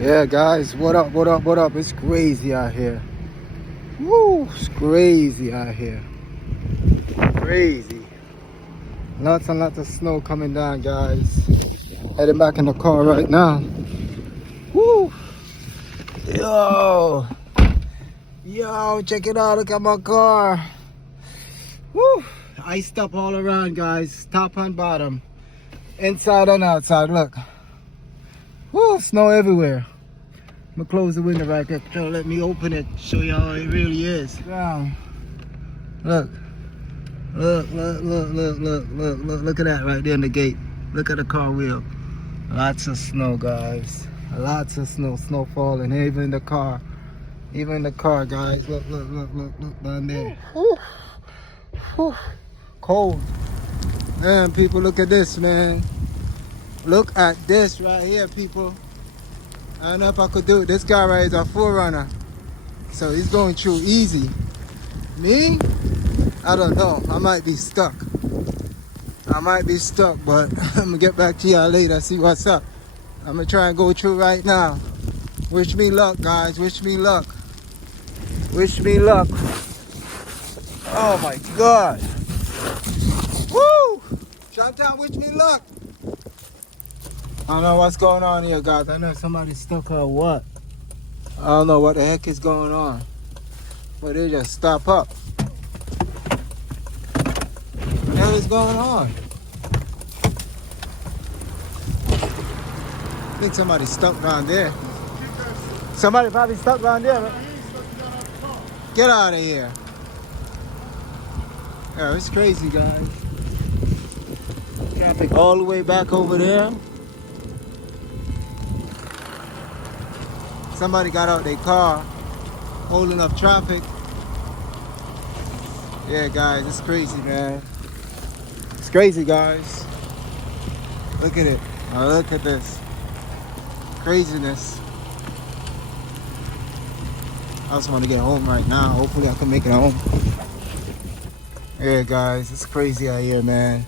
Yeah, guys, what up, what up, what up? It's crazy out here. Woo, it's crazy out here. Crazy. Lots and lots of snow coming down, guys. Heading back in the car right now. Woo. Yo. Yo, check it out. Look at my car. Woo. Iced up all around, guys. Top and bottom. Inside and outside. Look. Woo, snow everywhere. I'm gonna close the window right there. Try to let me open it, show you how it really is. Down. Look. Look at that right there in the gate. Look at the car wheel. Lots of snow, guys. Lots of snow falling. Even in the car. Even in the car, guys. Look down there. Whew. Cold. Man, people, look at this, man. Look at this right here, people. I don't know if I could do it. This guy right is a 4Runner. So he's going through easy. Me? I don't know. I might be stuck. But I'm gonna get back to y'all later, see what's up. I'm gonna try and go through right now. Wish me luck, guys. Wish me luck. Wish me luck. Oh my God. Woo! Chantal, wish me luck. I don't know what's going on here, guys. I know somebody's stuck or what. I don't know what the heck is going on. But they just stop up. What the hell is going on? I think somebody's stuck around there. Somebody probably stuck around there. Right? Get out of here. Yeah, it's crazy, guys. Traffic all the way back over there. Somebody got out their car, holding up traffic. Yeah, guys, it's crazy, man. It's crazy, guys. Look at it. Now look at this. Craziness. I just want to get home right now. Hopefully I can make it home. Yeah, guys, it's crazy out here, man.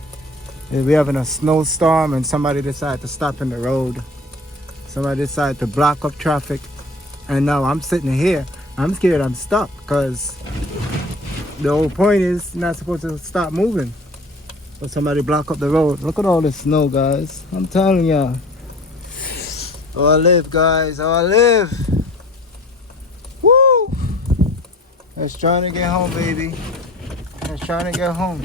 We're having a snowstorm and somebody decided to stop in the road. Somebody decided to block up traffic. And now I'm sitting here. I'm scared I'm stuck because the whole point is you're not supposed to stop moving. But somebody block up the road. Look at all this snow, guys. I'm telling y'all. Oh, I live, guys. Oh, I live. Woo! Just trying to get home, baby. Just trying to get home.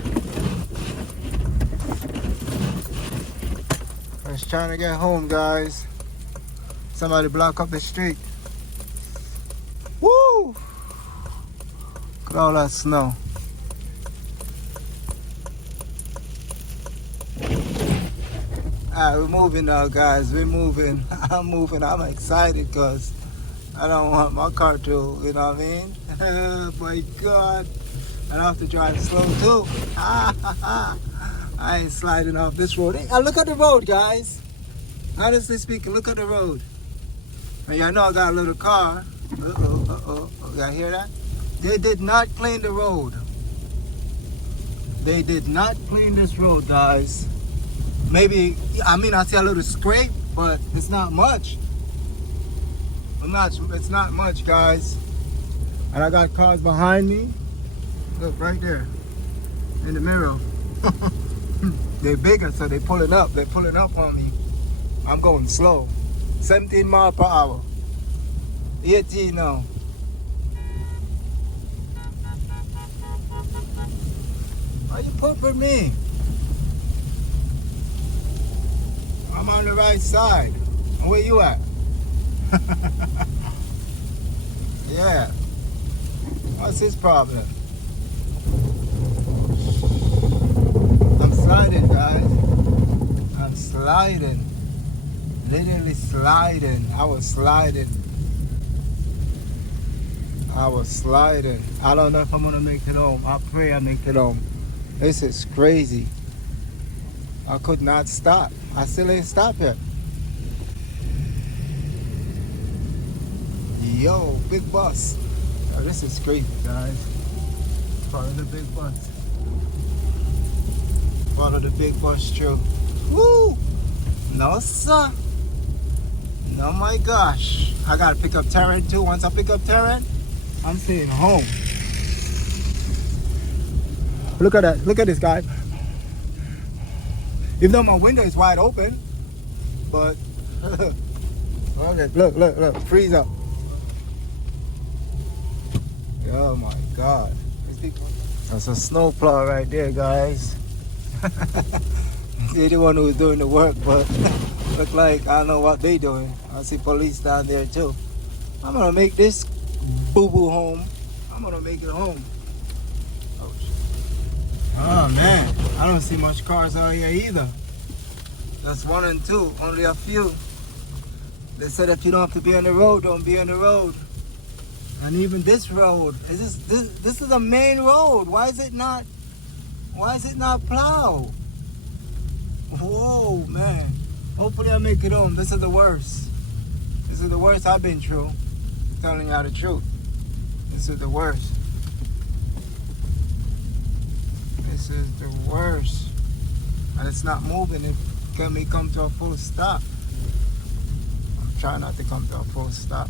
Just trying to get home, guys. Somebody block up the street. Woo! Look at all that snow. Alright, we're moving now, guys. We're moving. I'm moving. I'm excited because I don't want my car to, you know what I mean? Oh my God. I don't have to drive slow too. I ain't sliding off this road. Hey, look at the road, guys. Honestly speaking, look at the road. And y'all know I got a little car. Uh-oh. Y'all hear that? They did not clean the road. They did not clean this road, guys. Maybe, I see a little scrape, but it's not much. It's not much, guys. And I got cars behind me. Look, right there. In the mirror. They're bigger, so they're pulling up. They're pulling up on me. I'm going slow. 17 miles per hour. 18 now. Why you pumping me? I'm on the right side. Where you at? Yeah. What's his problem? I'm sliding, guys. I'm sliding. Literally sliding. I was sliding. I don't know if I'm gonna make it home. I pray I make it home. This is crazy. I could not stop. I still ain't stopped yet. Yo, big bus. Oh, this is crazy, guys. Follow the big bus. Follow the big bus through. Woo! No, sir. Oh my gosh. I gotta pick up Taryn too. Once I pick up Taryn, I'm staying home. Look at that. Look at this guy. Even though my window is wide open, but okay, look, freeze up. Oh my God. That's a snowplow right there, guys. They're the one who's doing the work, but look like I don't know what they doing. I see police down there too. I'm gonna make this boo-boo home. I'm gonna make it home. Oh man, I don't see much cars out here either. Just 1 and 2, only a few. They said if you don't have to be on the road, don't be on the road. And even this road, this is a main road. Why is it not plowed? Whoa, man. Hopefully I make it home. This is the worst. This is the worst I've been through. I'm telling y'all the truth. This is the worst. This is the worst. And it's not moving. It may come to a full stop. I'm trying not to come to a full stop.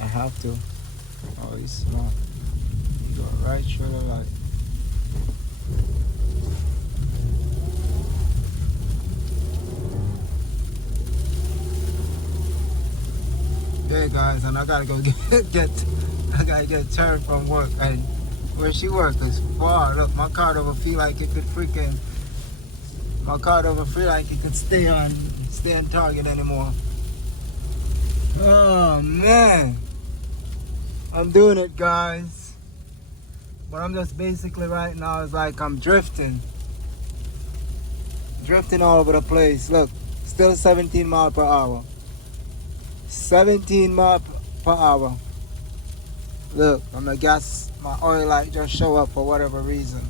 I have to. Oh, he's smart. Go right through the light. Hey guys, and I gotta go I gotta get Taryn from work, and where she works is far. Look, my car don't feel like it could freaking. My car don't feel like it could stay on target anymore. Oh man, I'm doing it, guys. But I'm just basically right now is like I'm drifting all over the place. Look, still 17 miles per hour. 17 miles per hour. Look, I'm the gas, my oil light just show up for whatever reason.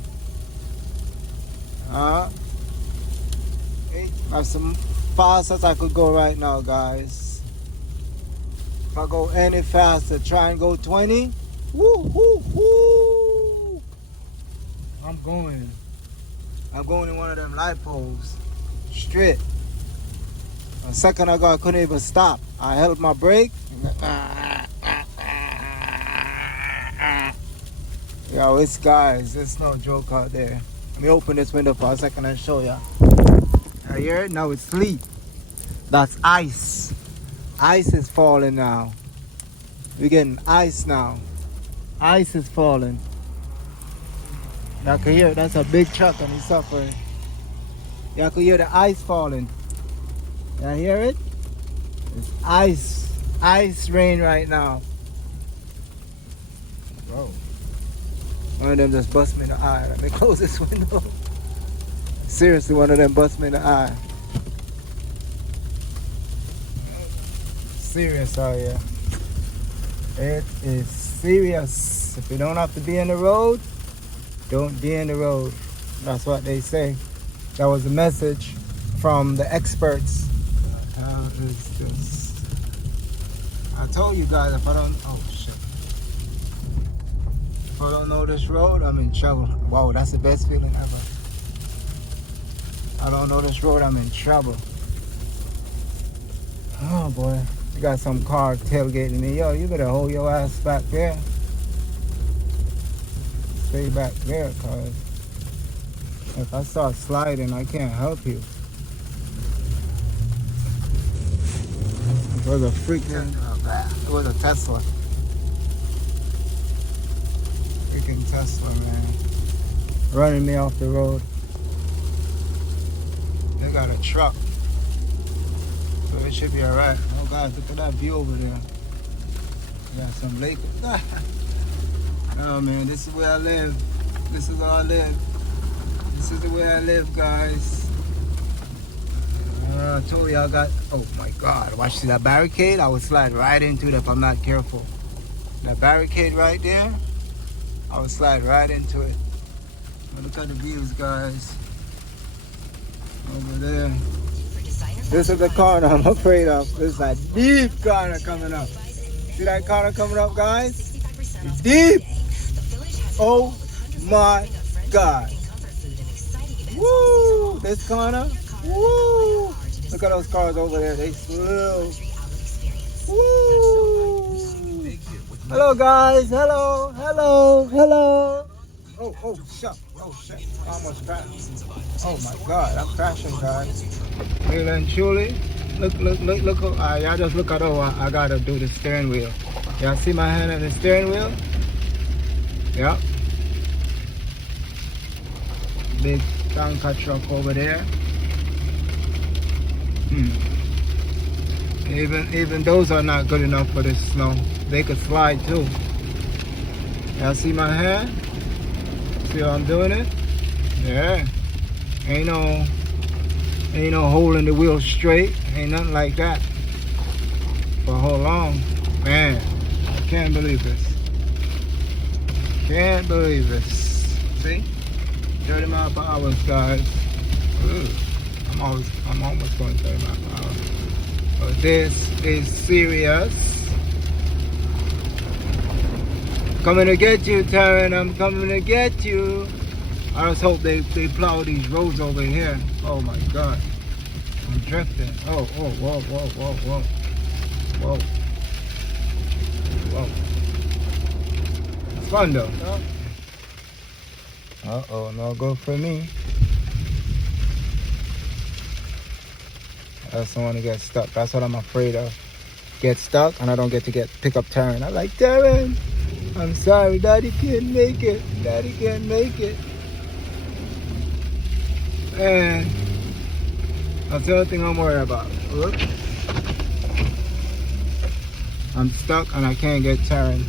That's the fastest I could go right now, guys. If I go any faster, try and go 20. Woo. I'm going in one of them light poles. Straight. A second ago, I couldn't even stop. I held my brake. Yo, it's no joke out there. Let me open this window for a second and show ya. You hear it? Now it's sleet. That's ice. Ice is falling now. We're getting ice now. Ice is falling. Y'all can hear it. That's a big truck and he's suffering. Y'all can hear the ice falling. Y'all hear it? It's ice rain right now. Whoa. One of them just bust me in the eye. Let me close this window. Seriously, one of them bust me in the eye. Serious out here. It is serious. If you don't have to be on the road, don't be on the road. That's what they say. That was the message from the experts. It's just, I told you guys, if I don't, oh shit. If I don't know this road, I'm in trouble. Wow, that's the best feeling ever. I don't know this road, I'm in trouble. Oh boy, you got some car tailgating me. Yo, you better hold your ass back there. Stay back there, cause if I start sliding, I can't help you. It was a freaking, it was a Tesla. Freaking Tesla, man. Running me off the road. They got a truck. So it should be alright. Oh guys, look at that view over there. Got some lake. Oh man, this is where I live. This is how I live. This is the way I live, guys. I told you I got, oh my God, watch that barricade. I would slide right into it if I'm not careful. That barricade right there, I would slide right into it. Now look at the views, guys. Over there. This is the corner I'm afraid of. This is a deep corner coming up. See that corner coming up, guys? It's deep. Oh my God. Woo! This corner. Woo! Look at those cars over there. They slow. Woo! Hello, guys. Hello. Hello. Hello. Oh, shit. Oh, shit. I almost crashed. Oh, my God. I'm crashing, guys. Really and truly. Look. Y'all just look at how I got to do the steering wheel. Y'all see my hand on the steering wheel? Yep. Big tanker truck over there. Even those are not good enough for this snow. They could slide too. Y'all see my hand? See how I'm doing it? Yeah. Ain't no holding the wheel straight. Ain't nothing like that. For how long? Man, I can't believe this. Can't believe this. See? 30 miles per hour, guys. Ooh. I'm almost going 30 miles per hour. But this is serious. Coming to get you, Taryn. I'm coming to get you. I just hope they plow these roads over here. Oh my God. I'm drifting. Oh, whoa. It's fun though. Uh-oh, no go for me. I just don't want to get stuck. That's what I'm afraid of. Get stuck and I don't get to pick up Taryn. I'm like, Taryn, I'm sorry, Daddy can't make it. Daddy can't make it. And that's the only thing I'm worried about. Look. I'm stuck and I can't get Taryn.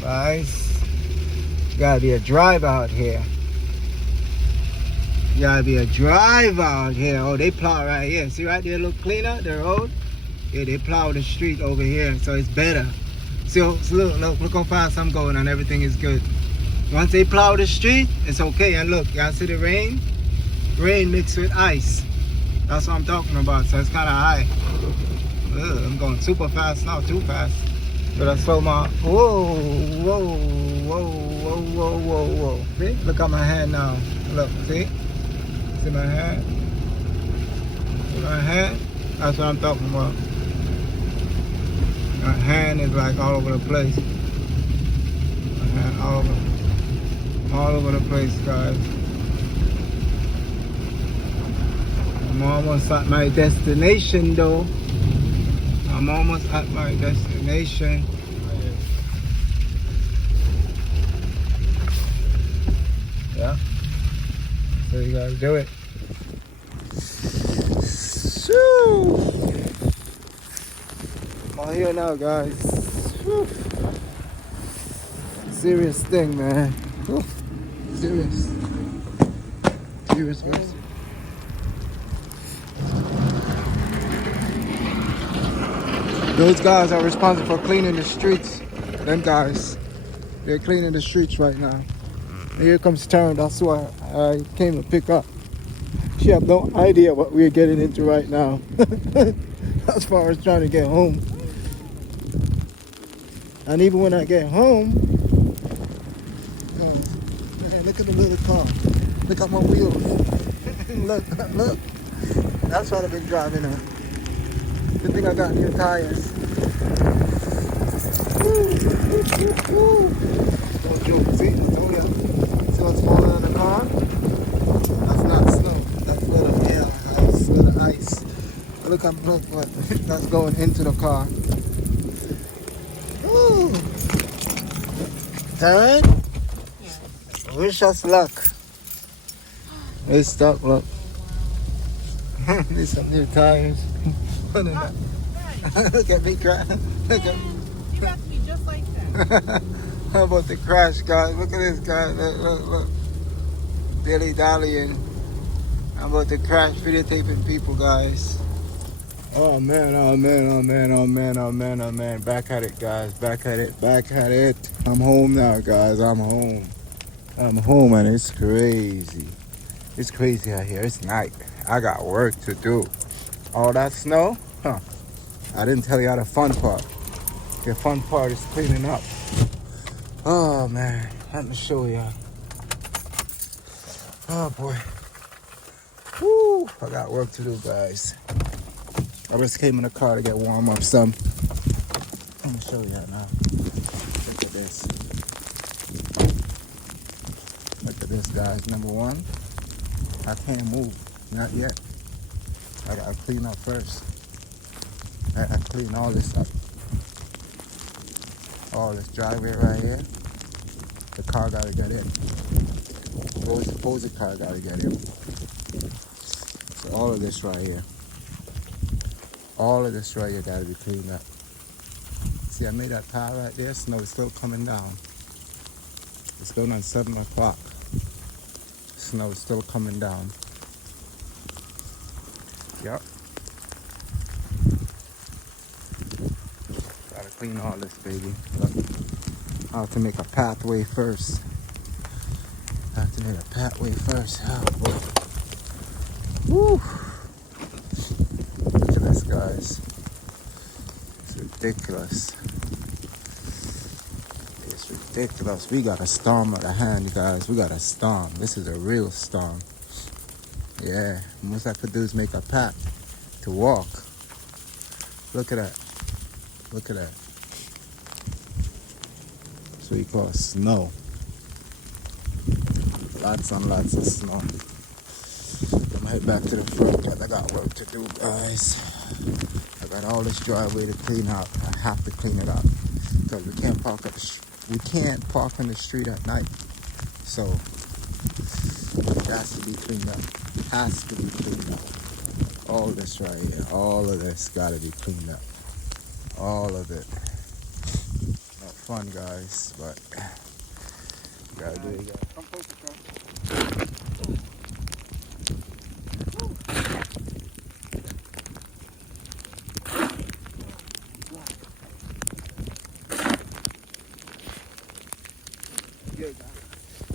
Guys, gotta be a drive out here. Gotta be a drive out here. Oh, they plow right here. See right there, look cleaner, the road? Yeah, they plow the street over here, so it's better. So look how fast I'm going and everything is good. Once they plow the street, it's okay. And look, y'all see the rain? Rain mixed with ice. That's what I'm talking about, so it's kind of high. Ugh, I'm going super fast now, too fast. But I saw my, whoa. See? Look at my hand now. Look, see? See my hand? See my hand? That's what I'm talking about. My hand is like all over the place. My hand all over the place, guys. I'm almost at my destination though. I'm almost at my destination. Yeah. So you gotta do it. Shoo. I'm here now, guys. Whew. Serious thing, man. Whew. Serious. Mercy. Those guys are responsible for cleaning the streets. Them guys, they're cleaning the streets right now. And here comes Taryn. That's who I came to pick up. She have no idea what we're getting into right now. As far as trying to get home. And even when I get home, look at the little car. Look at my wheels. look. That's what I've been driving on. Good thing I got new tires. Don't joke, see? I told you. See what's falling on the car? That's not snow. That's little air, ice, little ice. Look what that's going into the car. Ooh. Taryn? Yeah. Wish us luck. We're stuck, look. These some new tires. Look at me crash. Look at me. You have to be just like that. How about the crash, guys? Look at this guy. Look. Dilly dallying. I'm about to crash, videotaping people, guys. Oh man. Back at it, guys. Back at it. I'm home now, guys. I'm home and it's crazy. It's crazy out here. It's night. I got work to do. All that snow? Huh. I didn't tell y'all the fun part. The fun part is cleaning up. Oh man, let me show y'all. Oh boy. Woo! I got work to do, guys. I just came in the car to get warm up some. Let me show you that now. Look at this. Look at this, guys. Number one, I can't move. Not yet. I gotta clean up first. I gotta clean all this up. All this driveway right here. The car gotta get in. Opposite car gotta get in. So all of this right here. All of this right here gotta be cleaned up. See, I made that pile right there. Snow is still coming down. It's going on 7 o'clock. Snow is still coming down. Yep. Gotta clean all this, baby. Look. I have to make a pathway first. I have to make a pathway first. Oh boy. Woo! Look at this, guys. It's ridiculous. It's ridiculous. We got a storm at the hand, guys. We got a storm. This is a real storm. Yeah. Most I could do is make a path to walk. Look at that. Look at that. That's what you call snow. Lots and lots of snow. I'm gonna head back to the front because I got work to do, guys. I got all this driveway to clean up. I have to clean it up because we can't park on the street at night. So it has to be cleaned up. Has to be cleaned up. All this right here, all of this gotta be cleaned up. All of it. Not fun, guys, but you gotta do it. Come closer,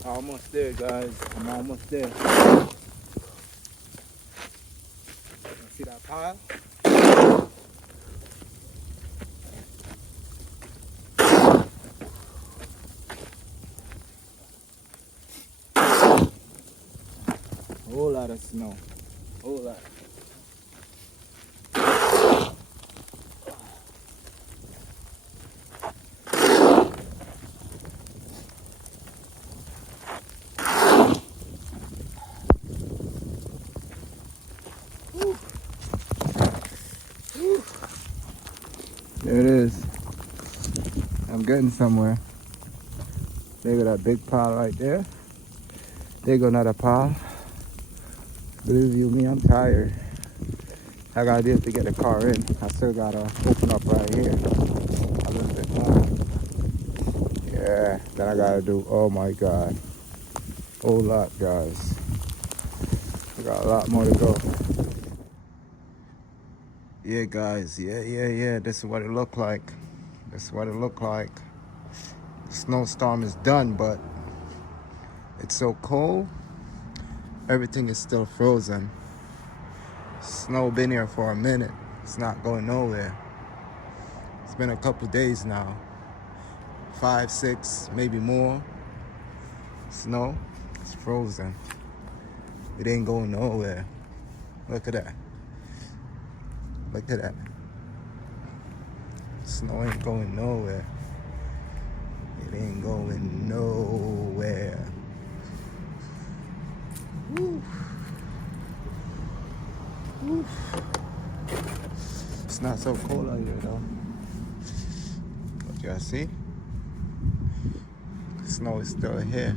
almost there, guys. I'm almost there. See that pile? Whole lot of snow. Whole lot. There it is. I'm getting somewhere. There go that big pile right there. There go another pile. Believe you me, I'm tired. I gotta do it to get the car in. I still gotta open up right here a little bit more. Yeah, then I gotta do, oh my God. Whole lot, guys. We got a lot more to go. Yeah, guys, yeah. This is what it looked like. This is what it looked like. The snowstorm is done, but it's so cold. Everything is still frozen. Snow been here for a minute. It's not going nowhere. It's been a couple days now. 5, 6, maybe more. Snow, it's frozen. It ain't going nowhere. Look at that. Look at that. Snow ain't going nowhere. It ain't going nowhere. Woo. Woo. It's not so cold out here though. But y'all see? Snow is still here.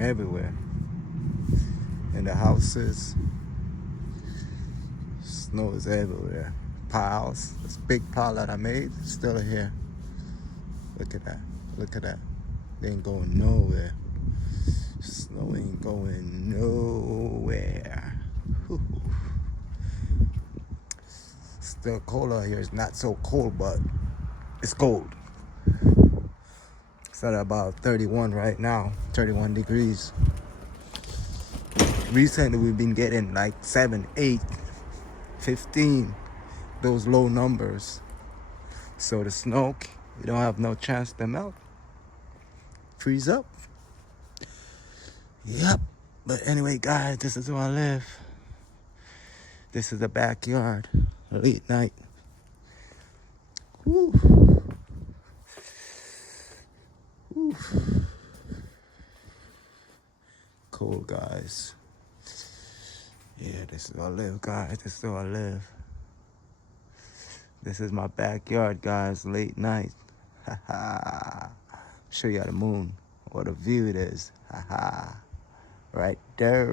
Everywhere. In the houses. Snow is everywhere. Piles. This big pile that I made is still here. Look at that. Look at that. They ain't going nowhere. Snow ain't going nowhere. Whew. Still cold out here. It's not so cold, but it's cold. It's at about 31 right now. 31 degrees. Recently we've been getting like 7, 8, 15. Those low numbers. So the snow, you don't have no chance to melt. Freeze up. Yep. But anyway, guys, this is where I live. This is the backyard. Late night. Woo. Woo. Cool, guys. Yeah, this is where I live, guys. This is where I live. This is my backyard, guys. Late night. Haha. Show you how the moon, what a view it is. Haha. Right there.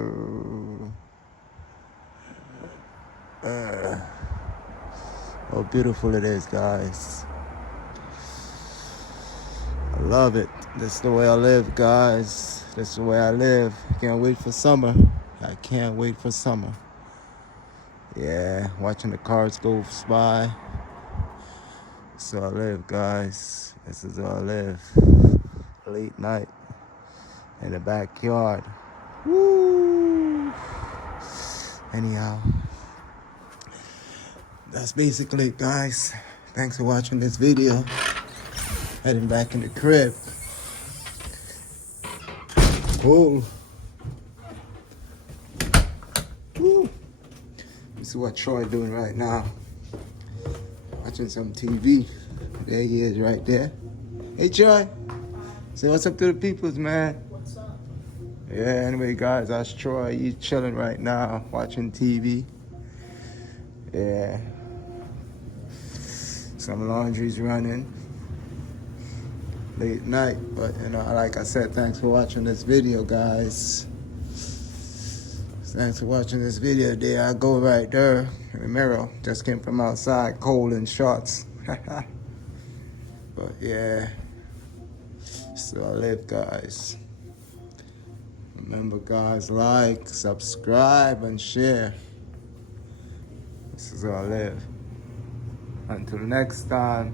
How beautiful it is, guys. I love it. This is the way I live, guys. This is the way I live. Can't wait for summer. I can't wait for summer. Yeah, watching the cars go by. So I live, guys. This is how I live. Late night in the backyard. Woo! Anyhow, that's basically it, guys. Thanks for watching this video. Heading back in the crib. Cool. Woo! This is what Troy doing right now. Watching some TV. There he is right there. Hey, Troy. Say what's up to the peoples, man. What's up? Yeah, anyway, guys, that's Troy. He's chilling right now, watching TV. Yeah. Some laundry's running. Late night, but you know, like I said, thanks for watching this video, guys. Thanks for watching this video. There I go right there. Ramiro just came from outside, cold in shorts. But yeah, so I live, guys. Remember, guys, like, subscribe, and share. This is how I live. Until next time,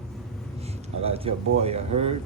I like your boy, you heard?